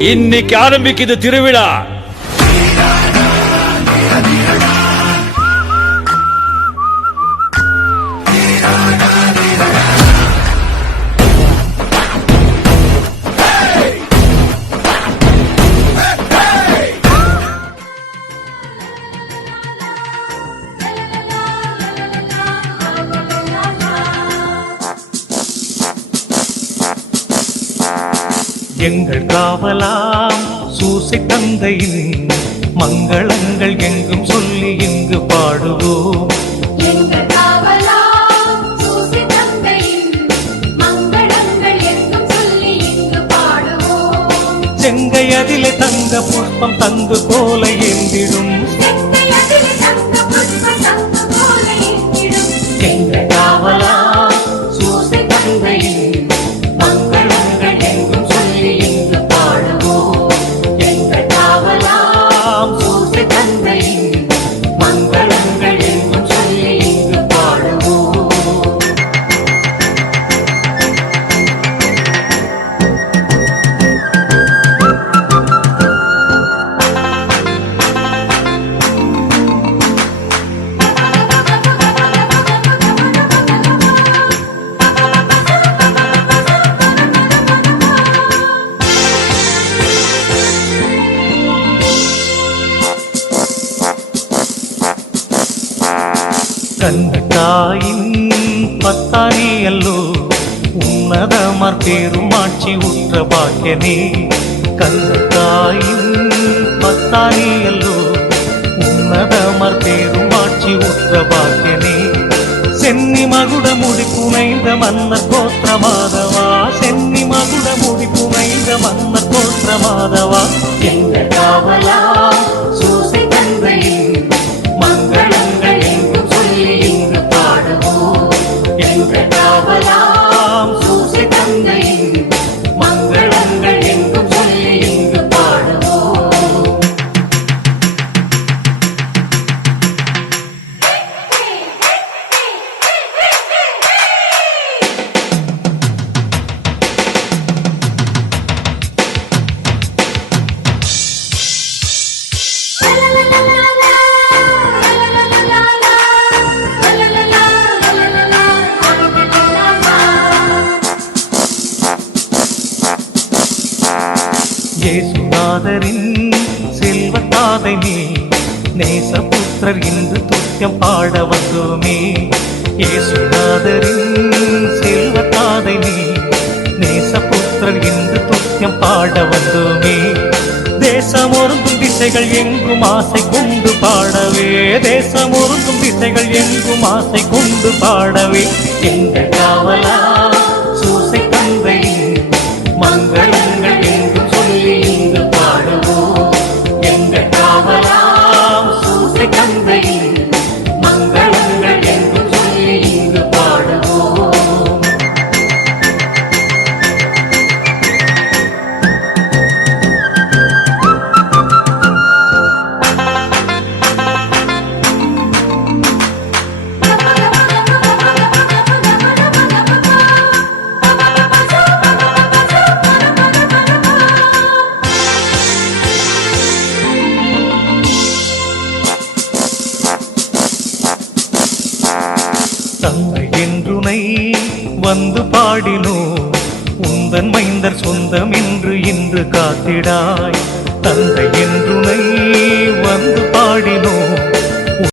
இன்னைக்கு ஆரம்பிக்குது திருவிழா. எங்கள் காவலாம் சூசை தந்தையின் மங்களங்கள் எங்கும் சொல்லி இங்கு பாடுவோம். எங்கள் காவலாம் சூசை தந்தையின் மங்களங்கள் எங்கும் சொல்லி இங்கு பாடுவோம். செங்கை அதிலே தங்க புஷ்பம் தங்கு போல ஏந்திடும். எங்கள் காவலாம் சூசை தந்தையின் மங்களங்கள் எங்கும் சொல்லி இங்கு பாடுவோம். எங்கள் காவலாம் சூசை தந்தையின் மங்களங்கள் எங்கும் சொல்லி இங்கு பாடுவோம். கண்ணத்தாயின் பத்தாரியல்லோ உன்னதமார் பேருமாட்சி உற்ற பாக்கியனே. கண்ணத்தாயின் பத்தாரியல்லோ உன்னதமார் பேருமாட்சி உற்ற பாக்கியனே. சென்னி மகுட முடி புனைந்த மன்னர் கோத்திர மாதவா. சென்னி மகுட முடி புனைந்த மன்னர் கோத்திர மாதவா. எங்கள் காவலா சூசை தந்தையின் மங்களங்கள் எங்கும் சொல்லி இங்கு பாடுவோம். எங்கள் காவலாம் சூசை தந்தையின் மங்களங்கள் எங்கும் சொல்லி இங்கு பாடுவோம். இயேசுநாதரின் செல்வத்தாதை நீ நேசபுத்திரர் இன்று துத்தியம் பாட வந்தோமே. இயேசுநாதரின் செல்வத்தாதை நீ நேசபுத்திரர் இன்று துத்தியம் பாட வந்தோமே. தேசம் ஒருங்கும் திசைகள் எங்கும் ஆசை கொண்டு பாடவே. தேசம் ஒருங்கும் திசைகள் எங்கும் ஆசை கொண்டு பாடவே. எங்கள் காவலா சூசை தந்தையின் மங்களங்கள் எங்கும் சொல்லி இங்கு பாடுவோம். எங்கள் காவலாம் சூசை தந்தையின் மங்களங்கள் எங்கும் சொல்லி இங்கு பாடுவோம். தந்தை என்றுனை வந்து பாடினோ. உந்தன் மைந்தர் சொந்தம் என்று இன்று காத்திடாய். தந்தை என்று